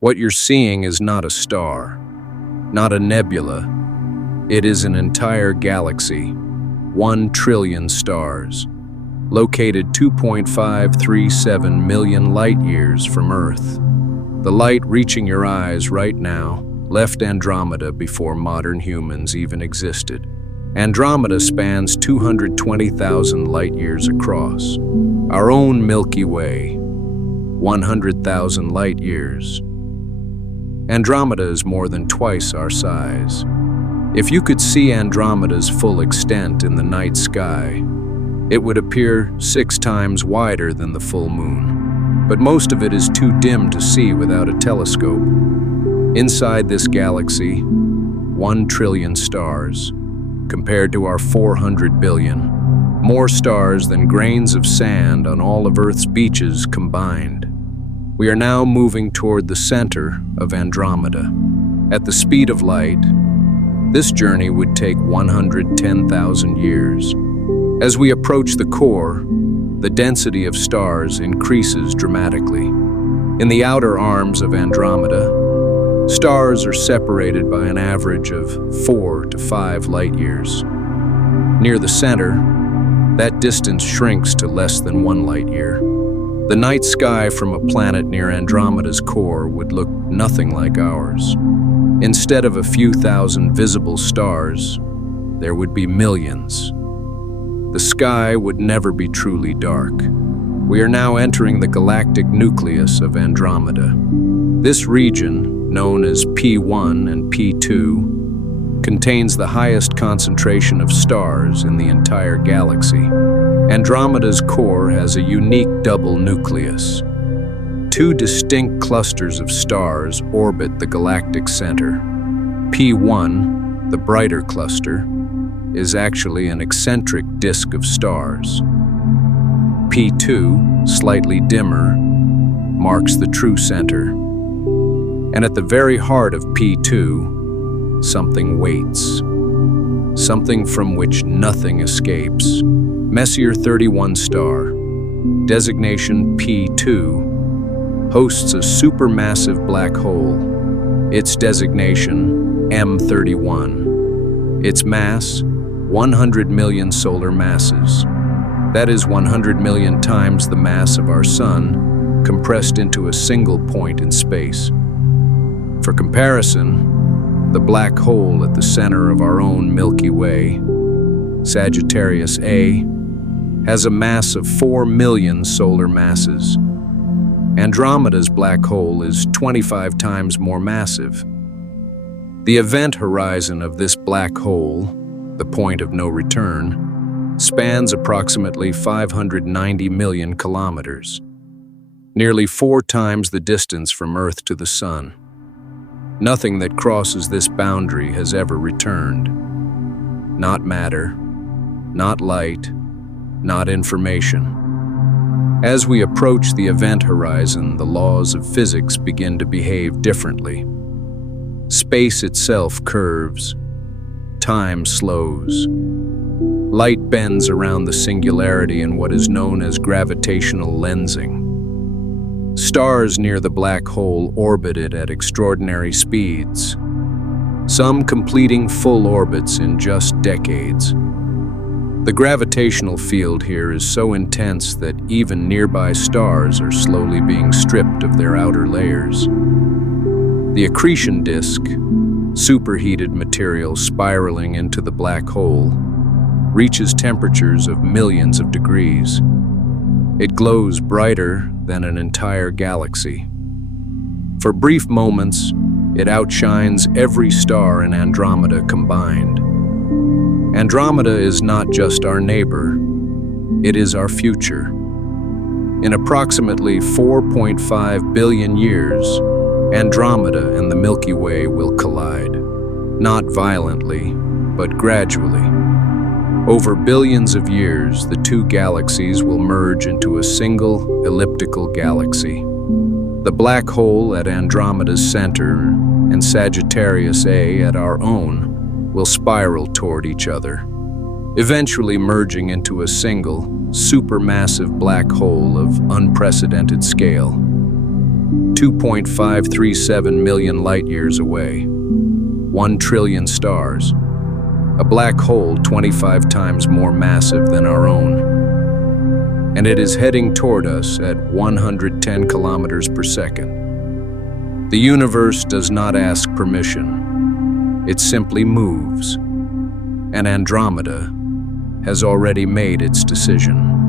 What you're seeing is not a star, not a nebula. It is an entire galaxy, 1 trillion stars, located 2.537 million light-years from Earth. The light reaching your eyes right now left Andromeda before modern humans even existed. Andromeda spans 220,000 light-years across. Our own Milky Way, 100,000 light-years. Andromeda is more than twice our size. If you could see Andromeda's full extent in the night sky, it would appear 6 times wider than the full moon. But most of it is too dim to see without a telescope. Inside this galaxy, 1 trillion stars, compared to our 400 billion. More stars than grains of sand on all of Earth's beaches combined. We are now moving toward the center of Andromeda. At the speed of light, this journey would take 110,000 years. As we approach the core, the density of stars increases dramatically. In the outer arms of Andromeda, stars are separated by an average of 4 to 5 light-years. Near the center, that distance shrinks to less than 1 light-year. The night sky from a planet near Andromeda's core would look nothing like ours. Instead of a few thousand visible stars, there would be millions. The sky would never be truly dark. We are now entering the galactic nucleus of Andromeda. This region, known as P1 and P2, contains the highest concentration of stars in the entire galaxy. Andromeda's core has a unique double nucleus. 2 distinct clusters of stars orbit the galactic center. P1, the brighter cluster, is actually an eccentric disk of stars. P2, slightly dimmer, marks the true center. And at the very heart of P2, something waits. Something from which nothing escapes. Messier 31 star, designation P2, hosts a supermassive black hole. Its designation M31. Its mass, 100 million solar masses. That is 100 million times the mass of our Sun, compressed into a single point in space. For comparison, the black hole at the center of our own Milky Way, Sagittarius A, has a mass of 4 million solar masses. Andromeda's black hole is 25 times more massive. The event horizon of this black hole, the point of no return, spans approximately 590 million kilometers, nearly 4 times the distance from Earth to the Sun. Nothing that crosses this boundary has ever returned. Not matter, not light, not information. As we approach the event horizon, the laws of physics begin to behave differently. Space itself curves. Time slows. Light bends around the singularity in what is known as gravitational lensing. Stars near the black hole orbit it at extraordinary speeds, some completing full orbits in just decades. The gravitational field here is so intense that even nearby stars are slowly being stripped of their outer layers. The accretion disk, superheated material spiraling into the black hole, reaches temperatures of millions of degrees. It glows brighter than an entire galaxy. For brief moments, it outshines every star in Andromeda combined. Andromeda is not just our neighbor, it is our future. In approximately 4.5 billion years, Andromeda and the Milky Way will collide. Not violently, but gradually. Over billions of years, the 2 galaxies will merge into a single elliptical galaxy. The black hole at Andromeda's center and Sagittarius A at our own will spiral toward each other, eventually merging into a single, supermassive black hole of unprecedented scale. 2.537 million light-years away. 1 trillion stars. A black hole 25 times more massive than our own. And it is heading toward us at 110 kilometers per second. The universe does not ask permission. It simply moves. And Andromeda has already made its decision.